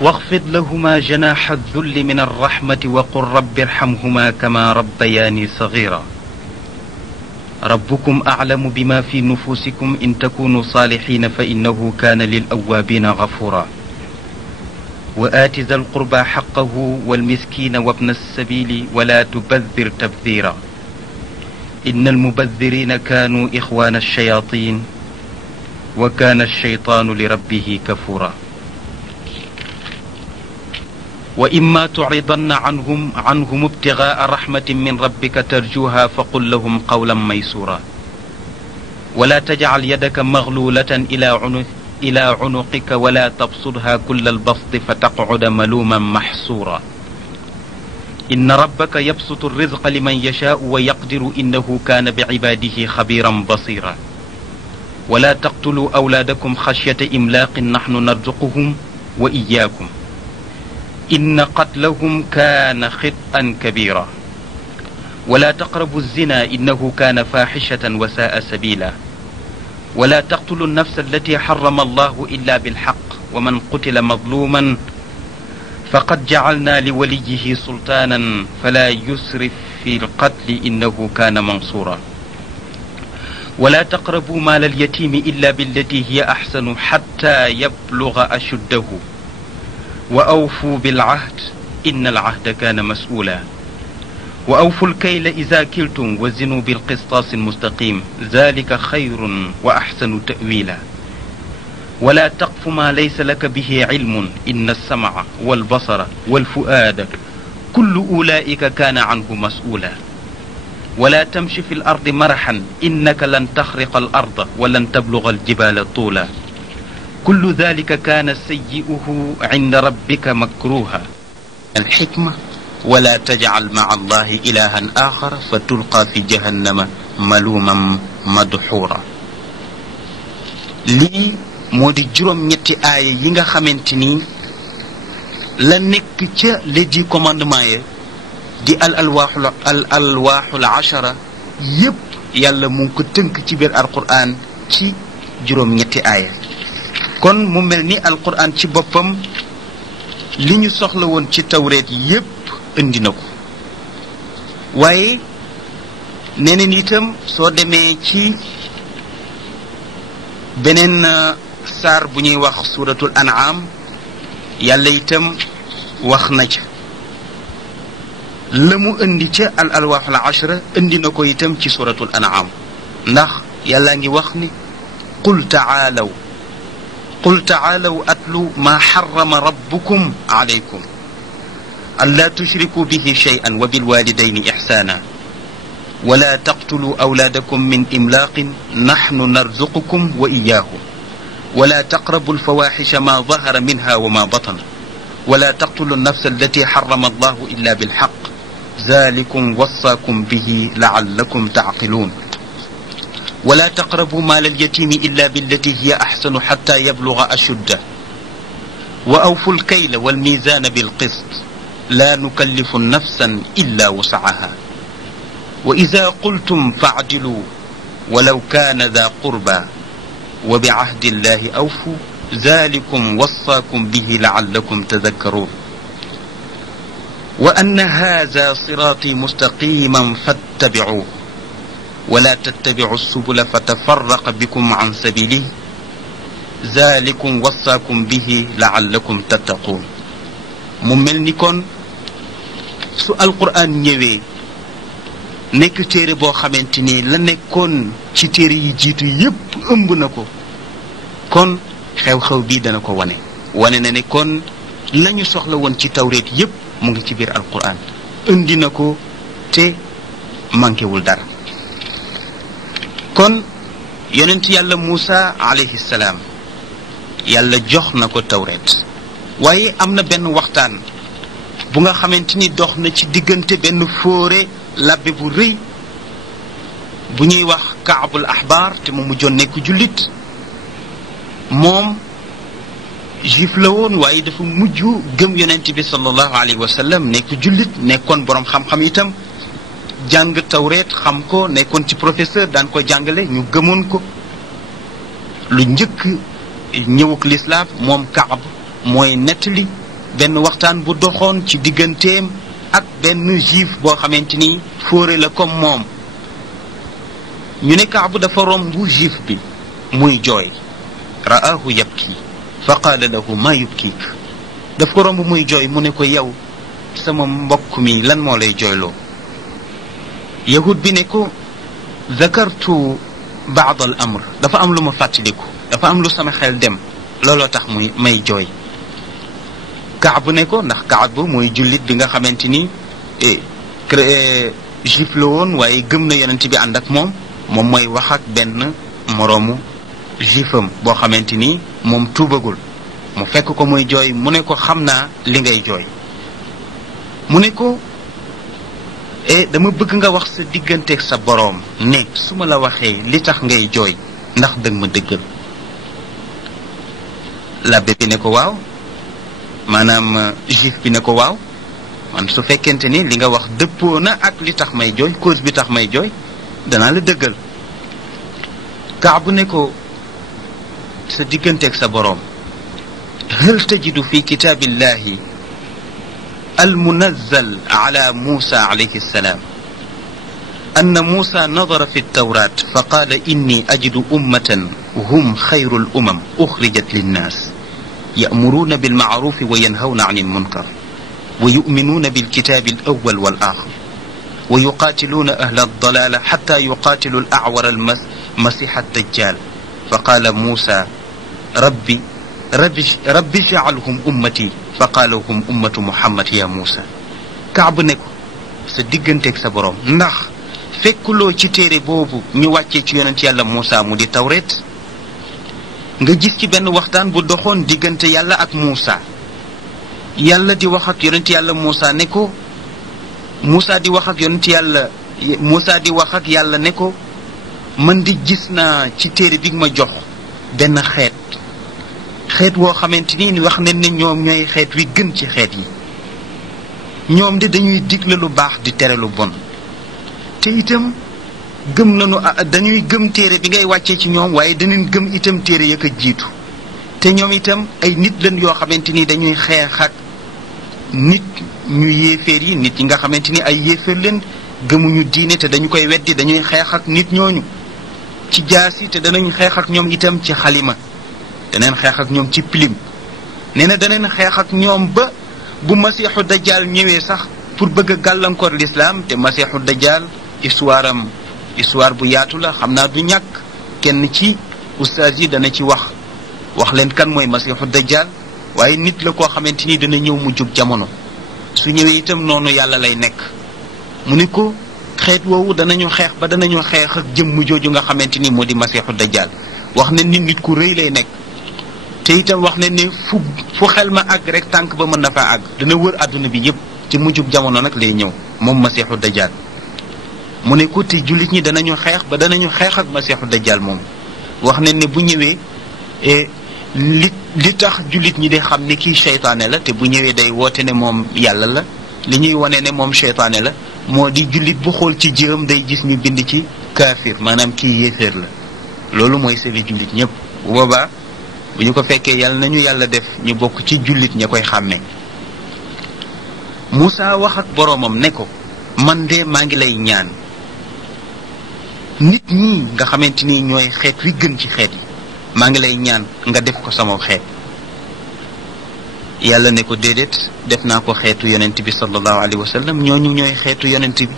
واخفض لهما جناح الذل من الرحمة وقل رب ارحمهما كما ربياني صغيرا ربكم أعلم بما في نفوسكم إن تكونوا صالحين فإنه كان للأوابين غفورا وآت ذا القربى حقه والمسكين وابن السبيل ولا تبذر تبذيرا إن المبذرين كانوا إخوان الشياطين وكان الشيطان لربه كفورا وإما تعرضن عنهم ابتغاء رحمة من ربك ترجوها فقل لهم قولا ميسورا ولا تجعل يدك مغلولة إلى عنقك ولا تبسطها كل البسط فتقعد ملوما محسورا إن ربك يبسط الرزق لمن يشاء ويقدر إنه كان بعباده خبيرا بصيرا ولا تقتلوا أولادكم خشية إملاق نحن نرزقهم وإياكم إن قتلهم كان خطأ كبيرا ولا تقربوا الزنا إنه كان فاحشة وساء سبيلا ولا تقتلوا النفس التي حرم الله إلا بالحق ومن قتل مظلوما فقد جعلنا لوليه سلطانا فلا يسرف في القتل إنه كان منصورا ولا تقربوا مال اليتيم إلا بالتي هي أحسن حتى يبلغ أشده وأوفوا بالعهد إن العهد كان مسؤولا وأوفوا الكيل إذا كلتم وزنوا بالقسطاس المستقيم ذلك خير وأحسن تأويلا ولا تقف ما ليس لك به علم إن السمع والبصر والفؤاد كل أولئك كان عنه مسؤولا ولا تمش في الأرض مرحا إنك لن تخرق الأرض ولن تبلغ الجبال طولا كل ذلك كان سيئه عند ربك مكروها الحكمة ولا تجعل مع الله إلها آخر فتلقى في جهنم ملوما مدحورا لي مودي جروم نيتي آية ييغا خامتيني لا نيك تي لي دي كوماندمان دي الألواح العشرة يب يالا مونكو تنك تي بير القرآن تي جروم نيتي آية kon mu melni alquran ci bopam liñu soxla won ci tawret yépp indi nako waye nenen itam so démé ci benen sar bu ñuy wax suratul an'am yalla itam wax na ci lamu indi ci al alwah al ashra indi nako itam ci suratul an'am ndax yalla ngi wax ni qul ta'alu قل تعالوا أتلوا ما حرم ربكم عليكم ألا تشركوا به شيئا وبالوالدين إحسانا ولا تقتلوا أولادكم من إملاق نحن نرزقكم وإياهم ولا تقربوا الفواحش ما ظهر منها وما بطن ولا تقتلوا النفس التي حرم الله إلا بالحق ذلكم وصاكم به لعلكم تعقلون ولا تقربوا مال اليتيم إلا بالتي هي أحسن حتى يبلغ أشده وأوفوا الكيل والميزان بالقسط لا نكلف نفسا إلا وسعها وإذا قلتم فاعدلوا ولو كان ذا قربى وبعهد الله أوفوا ذلكم وصاكم به لعلكم تذكرون وأن هذا صراطي مستقيما فاتبعوه ولا تتبعوا السبل فتفرق بكم عن سبيله ذلكم وصاكم به لعلكم تتقون مملني كون سو القرآن نيوي نيك تيري بو خامتيني لا نيكون سي تيري يي جيتو ييب امب نكو كون خew بي دا نكو واني ناني كون لا ني سوخلا وون سي توريت ييب موغي سي بير القرآن اندي نكو تي مانكي وول دار kon yonent yalla Musa alayhi salam yalla jox nako tawret waye amna ben waxtan bu nga xamanteni dox na ci digeunte ben foore labbe bu reuy bu ñuy wax Ka'bul Ahbar te mu mujjon nek julit mom juif la won waye dafa mujju gëm yonent bi sallallahu alayhi wa sallam nek julit nekkon borom xam xam itam jang tawret xam ko nekkon ci professeur dan ko jangale ñu gëmon ko lu ñëk ñewuk l'islam mom Ka'b moy netli benn waxtaan bu doxoon ci digganteem ak benn juif boo xamante ni fóore la comme moom. ñu ne Kaab dafa rombu juif bi muy jooy ra'aahu yabki fa qaala lahu maa yubkiik. daf ko romb muy jooy mu ne ko yow sama mbokk mi lan moo lay jooyloo. yahud bi ne ko zakartu baad al amr, dafa am lu ma fàttaliku, dafa am lu sama xel dem, looloo tax muy may jooy. Kaab ne ko, ndax Kaab mooy jullit bi nga xamante ni juif la woon waaye gëm na yonent bi ànd ak moom mooy wax ak benn moroomu juifam boo xamante ni moom tuubagul. mu fekk ko muy jooy mu ne ko xam naa li ngay jooy. mu ne ko dama bëgg nga wax sa digganteeg sa boroom ne su ma la waxee li tax ngay jooy ndax dëgg ma dëggal. labbe bi ne ko waaw, maanaam juif bi ne ko waaw, man su fekkente ni li nga wax dëppoo na ak li tax may jooy, cause bi tax may jooy, danaa la dëggal. Kaab ne ko sa digganteeg sa boroom hal tajidu fi kitaabillahi المنزل على موسى عليه السلام أن موسى نظر في التوراة فقال إني أجد أمة هم خير الأمم أخرجت للناس يأمرون بالمعروف وينهون عن المنكر ويؤمنون بالكتاب الأول والآخر ويقاتلون أهل الضلال حتى يقاتلوا الأعور المسيح الدجال فقال موسى ربي اجعلهم أمتي faqaala hum ummatu muhammad ya Muusa. Kaab ne ko sa digganteeg sa boroom ndax fekkuloo ci téere boobu ñu wàccee ci yonent yàlla Muusa mu di tawreet nga gis ci benn waxtaan bu doxoon diggante yàlla ak Muusa. yàlla di wax ak yonent yàlla Muusa ne ko Muusa di wax ak yonent yàlla Muusa di wax ak yàlla ne ko man di gis naa ci téere bi ma jox benn xeet woo xamante ni wax nañ ne ñoom ñooy xeet wi gën ci xeet yi. ñoom de dañuy digle lu baax di tere lu bon te itam gëm nañu dañuy gëm téere bi ngay wàccee ci ñoom waaye danañ gëm itam téere ya ko jiitu te ñoom itam ay nit lañ yoo xamante ni dañuy xeex ak nit ñu yéeféer yi, nit yi nga xamante ni ay yéeféer leen gëmuñu diine te dañu koy weddi. dañuy xeex ak nit ñooñu ci jaasi te danañ xeex ak ñoom itam ci xalima, daneen xeex ak ñoom ci pilim. nee na daneen xeex ak ñoom ba bu masiixu dajjal ñëwee sax pour bëgg a gàllankoor l'islam, te masiixu dajjal histoire bu yaatu la, xam naa du ñàkk kenn ci ustaas yi dana ci wax leen kan mooy masiixu dajjal. waaye nit la koo xamante ni dana ñëw mu jug jamono, su ñëwee itam noonu yàlla lay nekk. mu ne ko xeet woowu danañu xeex ba danañu xeex ak jëmm jooju nga xamante ni moo di masiixu dajjal. wax ne ni nit ku rëy lay nekk te itam wax ne ne fu xel ma àgg rek tànk ba mën na faa àgg, dana wër àdduna bi yépp ci mujjub jamono nag lay ñëw moom masiixu dajjal. mu ne ko te jullit ñi danañu xeex ba danañu xeex ak masiixu dajjal moom. wax ne ne bu ñëwee li tax jullit ñi di xam ne kii seytaane la te bu ñëwee day woote ne moom yàlla la, li ñuy wane ne moom seytaane la moo di jullit bu xool ci jëm day gis ñu bind ci kaafir, maanaam kii yéeféer la. loolu mooy seeni jullit ñëpp. bu boobaa bu ñu ko fekkee yàlla nañu yàlla def ñu bokk ci jullit ña koy xàmmee. Muusa wax ak boroomam ne ko man de maa ngi lay ñaan nit ñi nga xamante ni ñooy xeet wi gën ci xeet yi, maa ngi lay ñaan nga def ko sama xeet. yàlla ne ko déedéet, def naa ko xeetu yonent bi sallallahu alayhi wa sallam, ñooñu ñooy xeetu yonent bi.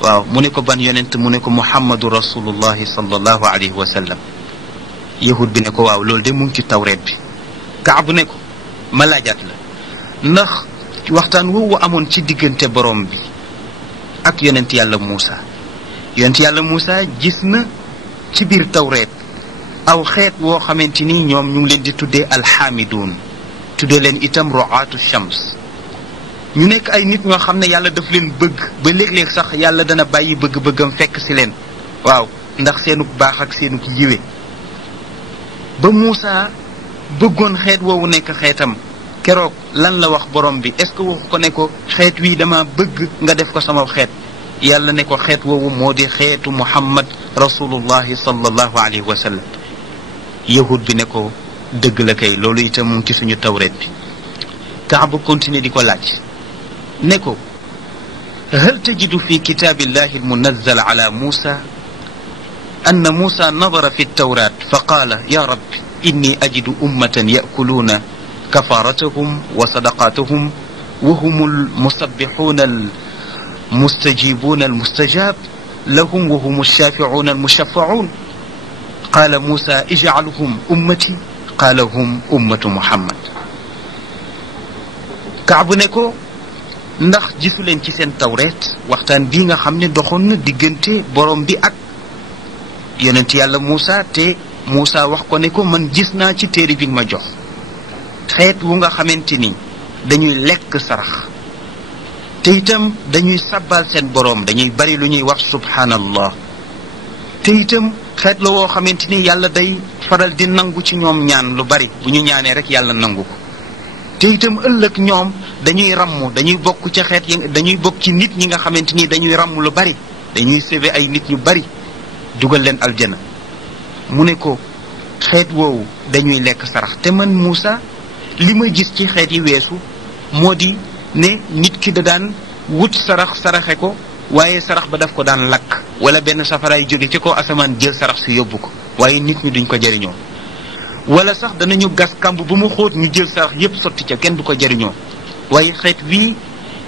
waaw mu ne ko ban yonent? mu ne ko muhammadu rasulullahi sallallahu alayhi wa sallam. yahud bi ne ko waaw loolu de mu ngi ci tawreet bi. Kaab ne ko ma laajaat la ndax waxtaan woowu amoon ci diggante borom bi ak yonent yàlla Muusa. yonent yàlla Muusa gis na ci biir tawreet aw xeet woo xamante ni ñoom ñu ngi leen di tuddee alxaamiduun, tuddee leen itam ru'aatu shams. ñu nekk ay nit ñoo xam ne yàlla daf leen bëgg ba léeg-léeg sax yàlla dana bàyyi bëgg-bëggam fekk ci leen. waaw ndax seenug baax ak seenug yiwe. ba Muusa bëggoon xeet woowu nekk xeetam, keroog lan la wax borom bi? est-ce que waxu ko ne ko xeet wii dama bëgg nga def ko sama xeet? yàlla ne ko xeet woowu moo di xeetu muhammad rasulullahi sallallahu alayhi wa sallam. yahud bi ne ko dëgg la kay, loolu itam mu ngi ci suñu tawreet bi. Kaab continué di ko laaj ne ko hal tajidu fi kitaabillahi almunazzal ala Muusa anna Muusa nadara fi tawraat fa qaala ya rabbi inni ajidu ummatan yakuluuna kafaaratahum wa sadaqaatahum wa hum almusabbixuuna almustajibuuna almustajab lahum wa hum alshaaficuuna almushaffacuun qaala Muusa ijcalhum ummati qaala hum ummatu Muhammad. Kaab ne ko ndax gisu leen ci seen tawreet waxtaan bii nga xam ne doxoon na diggante borom bi ak yonent yàlla Muusa te Muusa wax ko ne ko man gis naa ci téere bi nga ma jox xeet wu nga xamante ni dañuy lekk sarax te itam dañuy sabbal seen borom dañuy bari lu ñuy wax subhanallah te itam xeet la woo xamante ni yàlla day faral di nangu ci ñoom ñaan lu bari bu ñu ñaanee rek yàlla nangu ko te itam ëllëg ñoom dañuy ràmm dañuy bokk ci xeet yi dañuy bokk ci nit ñi nga xamante ni dañuy ràmm lu bari dañuy sauver ay nit ñu bari dugal leen aljana mu ne ko xeet woowu dañuy lekk sarax te man Muusa li ma gis ci xeet yi weesu moo di ne nit ki da daan wut saraxe ko waaye sarax ba daf ko daan lakk wala benn safaraay jóge ci ko asamaan jël sarax si yóbbu ko waaye nit ñi duñ ko jariñoo wala sax danañu gas kàmb bu mu xóot ñu jël sarax yépp sotti ca kenn du ko jariñoo waaye xeet wii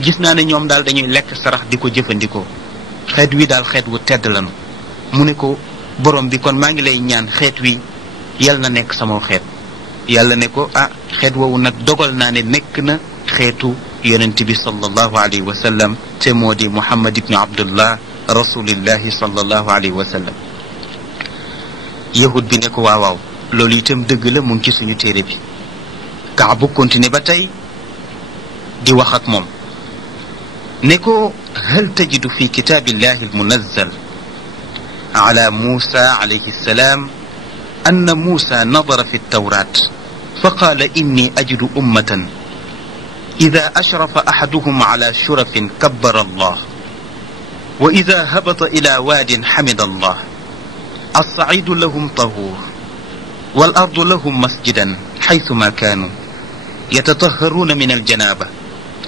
gis naa ne ñoom daal dañuy lekk sarax di ko jëfandikoo xeet wi daal xeet wu tedd lanu mu ne ko borom bi kon maa ngi lay ñaan xeet wi yal na nekk sama xeet yàlla ne ko xeet woowu nag dogal naa ne nekk na xeetu yonent bi sallallahu alayhi wa sallam te moo di Muhammad ibnu Abdullah rasulillahi sallallahu alayhi wa sallam. yahud bi ne ko waaw waaw loolu itam dëgg la mu ngi ci suñu téere bi. Kaabu continué ba tey di wax ak moom ne ko hal tajidu fi kitaabillahi almunazzal ala Muusa alayhi salaam anna Muusa nadara fi tawraat fa qaala inni ajidu ummatan ida ashrafa axaduhum ala shurafin kabbara allah wa ida habata ila waadin xamida allah alsaciidu lahum tahuur wal ardu lahum masjidan xaytuma kaanu yatataharuuna min aljanaaba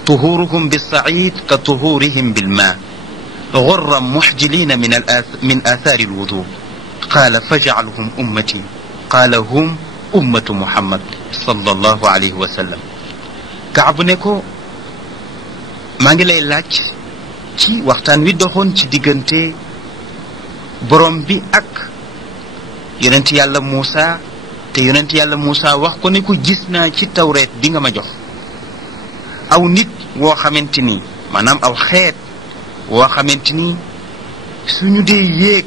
tuhuuruhum bilsaciid ka tuhuurihim bilmaa غرا محجلين من آثار الوضوء قال فاجعلهم أمتي قال هم أمة محمد صلى الله عليه وسلم. Kaab ne ko maa ngi lay laaj ci waxtaan wi doxoon ci diggante borom bi ak yonent yàlla Muusa te yonent yàlla Muusa wax ko ne ko gis naa ci tawreet bi nga ma jox aw nit woo xamante ni maanaam aw xeet woo xamante ni suñu dee yéeg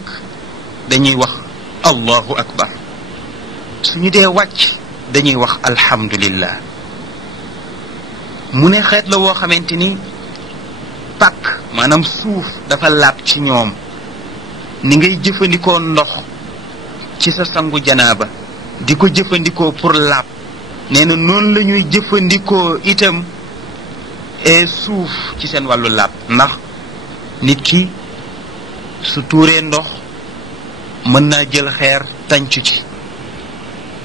dañuy wax allahu akbar suñu dee wàcc dañuy wax alhamdulillah mu ne xeet la woo xamante ni pàkk maanaam suuf dafa laab ci ñoom ni ngay jëfandikoo ndox ci sa sangu janaaba di ko jëfandikoo pour laab nee na noonu la ñuy jëfandikoo itam suuf ci seen wàllu laab ndax nit ki su tuuree ndox mën naa jël xeer tàncu ci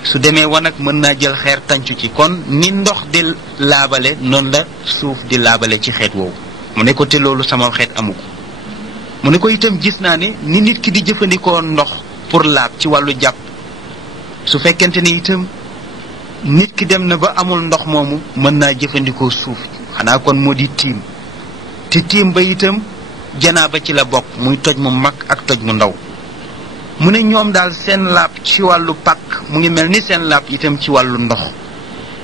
su demee wanag mën naa jël xeer tàncu ci kon ni ndox di laabale noonu la suuf di laabale ci xeet woowu mu ne ko te loolu sama xeet amu ko mu ne ko itam gis naa ne ni nit ki di jëfandikoo ndox pour laab ci wàllu jàpp su fekkente ni itam nit ki dem na ba amul ndox moomu mën naa jëfandikoo suuf xanaa kon moo di tiim te tiim ba itam janaaba ci la bokk muy toj mu mag ak toj mu ndaw mu ne ñoom daal seen laab ci wàllu pàkk mu ngi mel ni seen laab itam ci wàllu ndox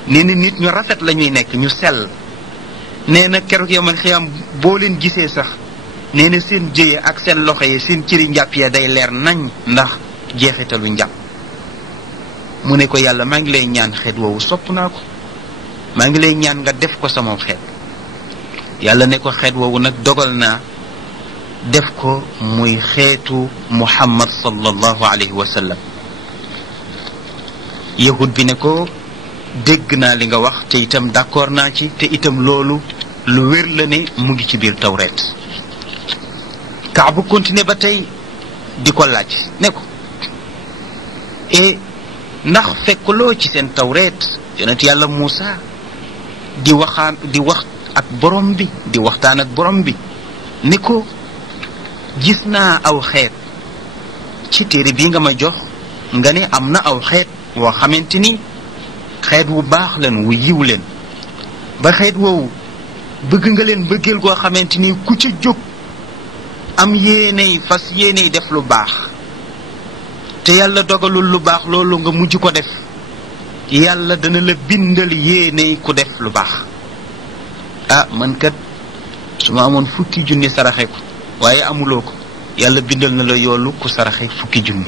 nee na nit ñu rafet la ñuy nekk ñu sell nee na keroog yamal xiyam boo leen gisee sax nee na seen jëye ak seen loxo yi seen cëri njàpp ya day leer nañ ndax jeexitalu njàpp mu ne ko yàlla maa ngi lay ñaan xeet woowu sopp naa ko maa ngi lay ñaan nga def ko sama xeet yàlla ne ko xeet woowu nag dogal naa def ko muy xeetu Muhammad sallallahu alayhi wa sallam. yahud bi ne ko dégg naa li nga wax te itam d'accord naa ci te itam loolu lu wér la ne mu ngi ci biir tawreet. Kaabu continué ba tey di ko laaj ne ko ndax fekkuloo ci seen tawreet yonent yàlla Muusa di wax ak borom bi di waxtaan ak borom bi ni ko gis naa aw xeet ci téere bii nga ma jox nga ne am na aw xeet woo xamante ni xeet wu baax leen wu yiw leen ba xeet woowu bëgg nga leen bëggeel goo xamante ni ku ci jóg am yéeney fas yéeney def lu baax te yàlla dogalul lu baax loolu nga mujj ko def yàlla dana la bindal yéeney ku def lu baax. ah man kat su ma amoon 10 junni saraxe ko waaye amuloo ko yàlla bindal na la yoolu ku saraxe 10 junni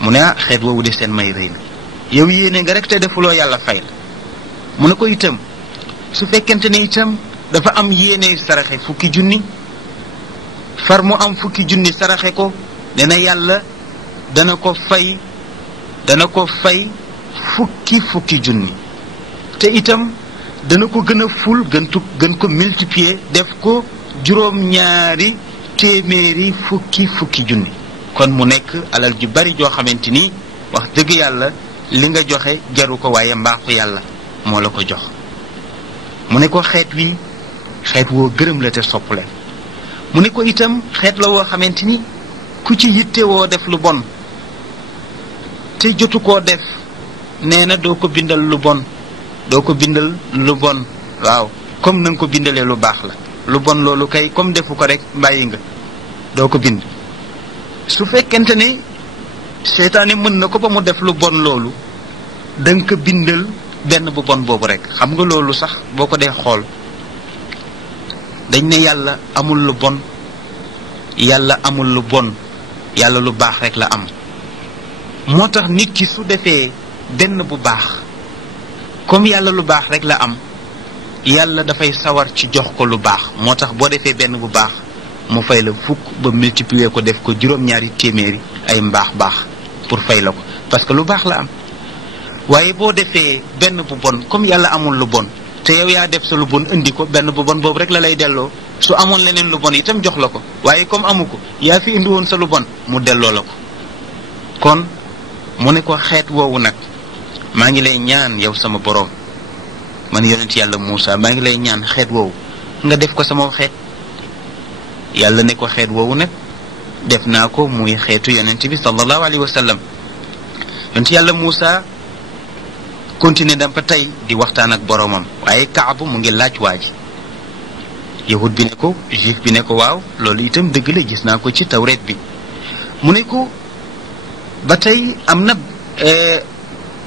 mu ne xeet woowu de seen may rëy na yow yéene nga rek te defuloo yàlla fay la mu ne ko itam su fekkente ne itam dafa am yéene saraxe 10 junni far mu am 10 junni saraxe ko dana yàlla dana ko fay 10 junni te itam dana ko gën a ful gën ko multiplier def ko 2 téeméeri 10 junni kon mu nekk alal ju bari joo xamante ni wax dëgg yàlla li nga joxe jaru ko waaye mbaaxu yàlla moo la ko jox mu ne ko xeet wi xeet woo gërëm la te sopp leen mu ne ko itam xeet la woo xamante ni ku ci yitte woo def lu bon te jotu koo def nee na doo ko bindal lu bon waaw comme na nga ko bindalee lu baax la lu bon loolu kay comme defu ko rek bàyyi nga doo ko bind su fekkente ne seytaane mën na ko ba mu def lu bon loolu da nga ko bindal benn bu bon boobu rek xam nga loolu sax boo ko dee xool dañ ne yàlla amul lu bon yàlla lu baax rek la am moo tax nit ki su defee benn bu baax comme yàlla lu baax rek la am yàlla dafay sawar ci jox ko lu baax moo tax boo defee benn bu baax mu fay la 10 ba multiplier ko def ko 2 téeméeri ay baax pour fay la ko parce que lu baax la am waaye boo defee benn bu bon comme yàlla amul lu bon te yow yaa def sa lu bon indi ko benn bu bon boobu rek la lay delloo su amoon leneen lu bon itam jox la ko waaye comme amu ko yaa fi indi woon sa lu bon mu delloo la ko kon mu ne ko xeet woowu nag maa ngi lay ñaan yow sama boroom man yonent yàlla Muusa maa ngi lay ñaan xeet woowu nga def ko sama xeet yàlla ne ko xeet woowu nag def naa ko muy xeetu yonent bi sallallahu alayhi wa sallam yonent yàlla Muusa continué dam ba tey di waxtaan ak boroomam waaye Kaab mu ngi laaj waa ji yahud bi ne ko juif bi ne ko waaw loolu itam dëgg la gis naa ko ci tawreet bi mu ne ko ba tey am na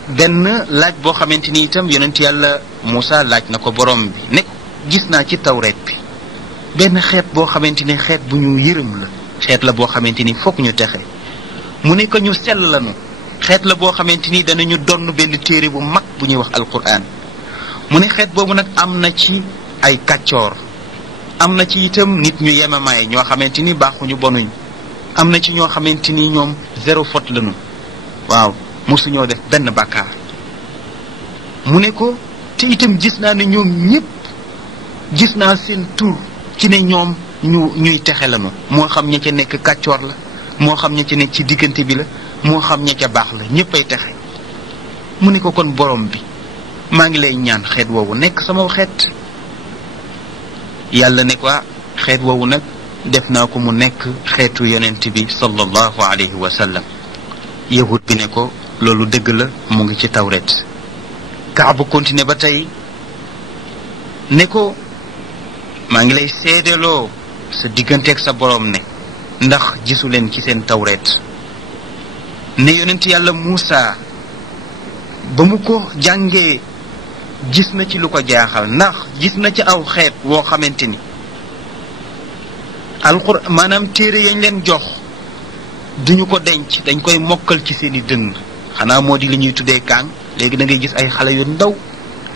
benn laaj boo xamante ni itam yonent yàlla Muusa laaj na ko borom bi ne ko gis naa ci tawreet bi benn xeet boo xamante ni xeet bu ñu yërëm la xeet la boo xamante ni fokk ñu texe mu ne ko ñu sell lañu xeet la boo xamante ni danañu donn benn téere bu mag bu ñuy wax alquran mu ne xeet boobu nag am na ci ay kàccoor am na ci itam nit ñu yemamaay ñoo xamante ni baaxuñu bonuñ am na ci ñoo xamante ni ñoom 0 faute lañu waaw mosuñoo def benn bàkkaar mu ne ko te itam gis naa ne ñoom ñépp gis naa seen tur ci ne ñoom ñuy texe lañu moo xam ña ca nekk kàccoor la moo xam ña ca nekk ci diggante bi la moo xam ña ca baax la ñépp ay texe mu ne ko kon borom bi maa ngi lay ñaan xeet woowu nekk sama xeet yàlla ne ko xeet woowu nag def naa ko mu nekk xeetu yonent bi sallallahu alayhi wa sallam yahud bi ne ko loolu dëgg la mu ngi ci tawret Kaabu continué ba tey ne ko maa ngi lay seedeloo sa digganteeg sa borom ne ndax gisu leen ci seen tawret ne yonent yàlla Muusa ba mu ko jàngee gis na ci lu ko jaaxal ndax gis na ci aw xeet woo xamante ni alquran maanaam téere yañ leen jox duñu ko denc dañ koy mokkal ci seeni dënn xanaa moo di li ñuy tuddee kaang léegi da ngay gis ay xale yu ndaw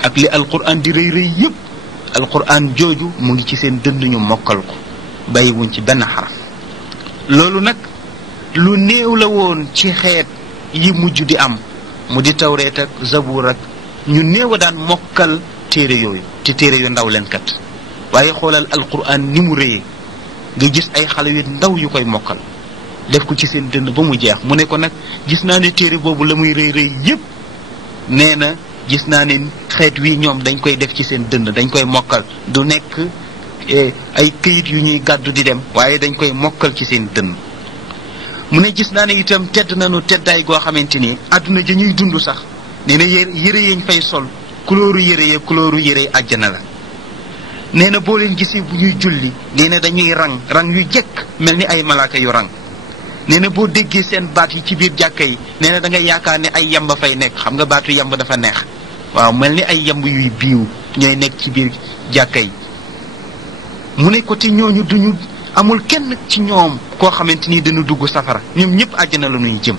ak li alquran di rëy rëy yépp alquran jooju mu ngi ci seen dënn ñu mokkal ko bàyyiwuñ ci benn xaraf loolu nag lu néew la woon ci xeet yi mujj di am mu di tawreet ak zabuur ak ñu néew a daan mokkal téere yooyu te téere yu ndaw leen kat waaye xoolal alquran ni mu rëyee nga gis ay xale yu ndaw yu koy mokkal def ko ci seen dënn ba mu jeex mu ne ko nag gis naa ne téere boobu la muy rëy rëy yépp nee na gis naa ne xeet wi ñoom dañ koy def ci seen dënn, dañ koy mokkal, du nekk ay këyit yu ñuy gàddu di dem, waaye dañ koy mokkal ci seen dënn. mu ne gis naa ne itam tedd nañu teddaay goo xamante ni àdduna ja ñuy dund sax nee na yére yañ fay sol kulóoru yére àjjana la. nee na boo leen gisee bu ñuy julli nee na dañuy rang yu jekk mel ni ay malaaka yu rang. nee na boo déggee seen baat yi ci biir jàkka yi nee na da ngay yaakaar ne ay yamba fay nekk, xam nga baatu yamba dafa neex, waaw mel ni ay yamb yuy biiw ñooy nekk ci biir jàkka yi. mu ne ko te ñooñu duñu amul kenn ci ñoom koo xamante ni dañu dugg safara, ñoom ñëpp àjjana la ñuy jëm.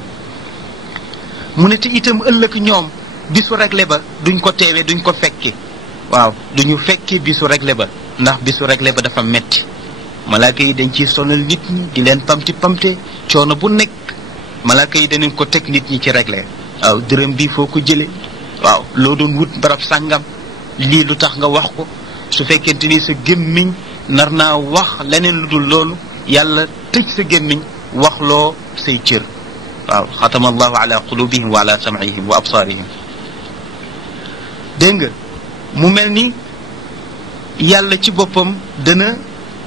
mu ne te itam ëllëg ñoom bisu réglé ba duñ ko teewee, duñ ko fekke, waaw duñu fekke bisu réglé ba, ndax bisu réglé ba dafa metti. malaaka yi dañ ciy sonal nit ñi di leen pamte coono bu nekk malaaka yi danañ ko teg nit ñi ci réglé. waaw dërëm bi foo ko jële, waaw loo doon wut barab sàngam, lii lu tax nga wax ko. su fekkente ni sa gémmiñ nar naa wax leneen lu dul loolu, yàlla tëj sa gémmiñ wax loo say cër. waaw xatama allahu ala qulubihim wa ala sam'ihim wa absaarihim. dégg nga mu mel ni yàlla ci boppam dana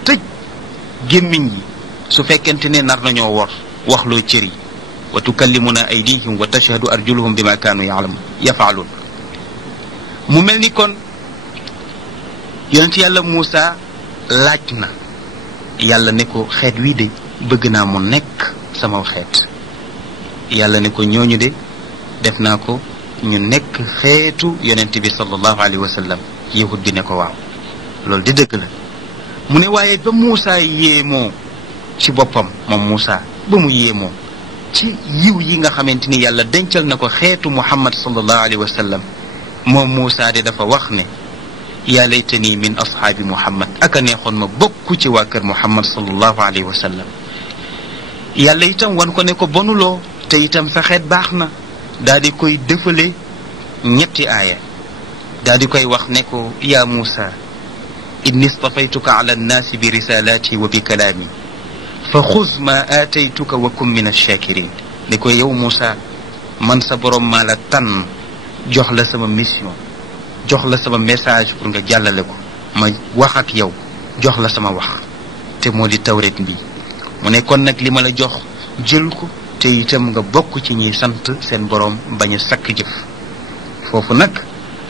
tëj gémmiñ yi su fekkente ne nar nañoo wor wax loo cër yi. wa tukallimuna aydihim wa tashhadu arjuluhum bima kaanu yafaaluun. mu mel ni kon yonent yàlla Muusa laaj na yàlla ne ko xeet wii de bëgg naa mu nekk sama xeet. yàlla ne ko ñooñu de def naa ko ñu nekk xeetu yonent bi sallallahu alayhi wa sallam. yahud bi ne ko waaw loolu di dëgg la. mu ne waaye ba Muusa yéemoo ci boppam, moom Muusa ba mu yéemoo ci yiw yi nga xamante ni yàlla dencal na ko xeetu Muhammad sallallahu alayhi wa sallam, moom Muusa de dafa wax ne yaa laytani min ashaabi Muhammad, aka neexoon ma bokk ci waa kër Muhammad sallallahu alayhi wa sallam. yàlla itam wan ko ne ko bonuloo te itam sa xeet baax na, daal di koy dëfale ñetti aaya, daal di koy wax ne ko yaa Muusa inni stafaytuka ala annaasi bi risalaati wa bi kalaami fa xuz ma aataytuka wa kun min ash-shakirin. ne ko yow Muusa man sa borom maa la tànn jox la sama mission, jox la sama message pour nga jàllale ko, ma wax ak yow jox la sama wax te moo di tawret bi. mu ne kon nag li ma la jox jël ko te itam nga bokk ci ñiy sant seen borom bañ a sakk jëf. foofu nag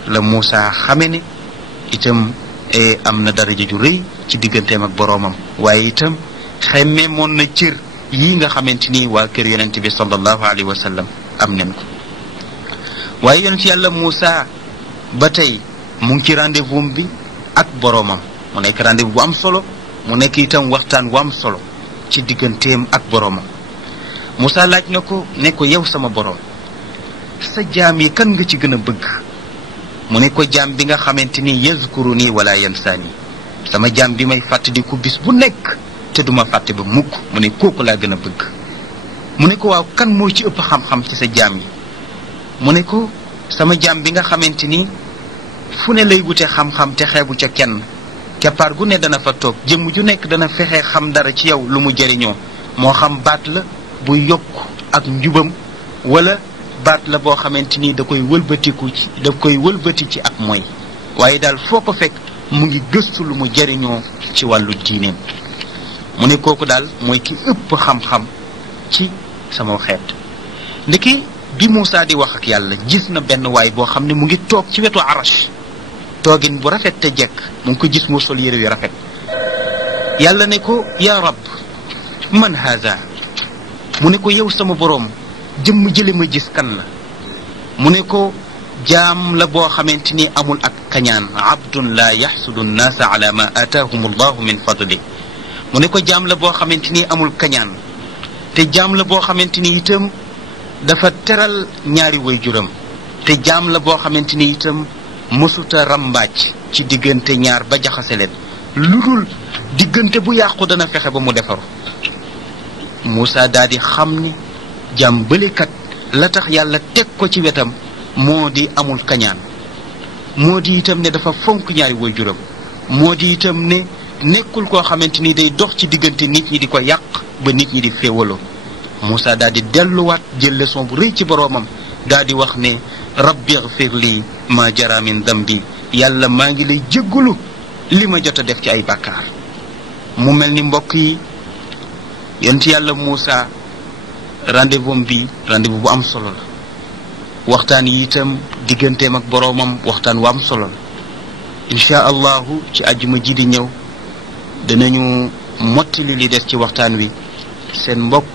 la Muusa xame ne itam am na daraja ju rëy ci digganteem ak boroomam, waaye itam xemme moon na cër yi nga xamante ni waa kër yonent bi sallallahu alayhi wa sallam am nañ ko. waaye yonent yàlla Muusa ba tey mu ngi ci rendez-vous bi ak boroomam, mu nekk rendez-vous bu am solo, mu nekk itam waxtaan bu am solo ci digganteem ak boroomam. Muusa laaj na ko ne ko yow sama boroom, sa jaam yi kan nga ci gën a bëgg? mu ne ko jaam bi nga xamante ni yazkuruni wala yansaani, sama jaam bi may fàttaliku bis bu nekk te duma fàtte ba mukk, mu ne kooku laa gën a bëgg. mu ne ko waaw kan moo ci ëpp xam-xam ci sa jaam yi? mu ne ko sama jaam bi nga xamante ni fu ne lay wute xam-xam te xeebu ca kenn, keppaar gu ne dana fa toog, jëmm ju nekk dana fexe xam dara ci yow lu mu jëriñoo, moo xam baat la bu yokk ak njubam wala baat la boo xamante ni da koy wëlbati ci ak mooy, waaye daal foo ko fekk mu ngi gëstu lu mu jëriñoo ci wàllu diineem. mu ne kooku daal mooy ki ëpp xam-xam ci sama xeet. ndiki bi Muusa di wax ak yàlla gis na benn waay boo xam ne mu ngi toog ci wetu arash, toogin bu rafet te jekk, mu ngi ko gis mu sol yére yu rafet. yàlla ne ko yaa rab man haza, mu ne ko yow sama boroom jëmm jële ma gis kan la? mu ne ko jaam la boo xamante ni amul ak kañaan, abdun la yaxsudu nnaasa ala ma aataahum allahu min fadli. mu ne ko jaam la boo xamante ni amul kañaan, te jaam la boo xamante ni itam dafa teral ñaari waajuram, te jaam la boo xamante ni itam mësuta rambaaj ci diggante ñaar ba jaxase leen, lu dul diggante bu yàqu dana fexe ba mu defaru. Muusa daal di xam ni jaam bëlekat la tax yàlla teg ko ci wetam moo di amul kañaan, moo di itam ne dafa fonk ñaari waajuram, moo di itam ne nekkul koo xamante ni day dox ci diggante nit ñi di ko yàq ba nit ñi di féewaloo. Muusa daal di delluwaat jël leçon bu rëy ci boroomam, daal di wax ne rabbi ighfir li ma jara min dambi yàlla maa ngi lay jéggulu li ma jot a def ci ay bàkkaar. mu mel ni mbokk yi yonent yàlla Muusa rendez-vous bi rendez-vous bu am solo la. waxtaan yi itam digganteem ak boroomam waxtaan wu am solo la. incha allahu ci àjjuma ji di ñëw danañu mottali li des ci waxtaan wi. seen mbokk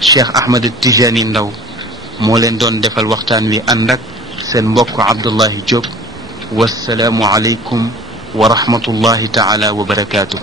Cheikh Ahmed Tijani Ndaw moo leen doon defal waxtaan wi ànd ak seen mbokk Abdullahi Diop. wassalaamu aleykum wa rahmatullahi taala wa barakaatu.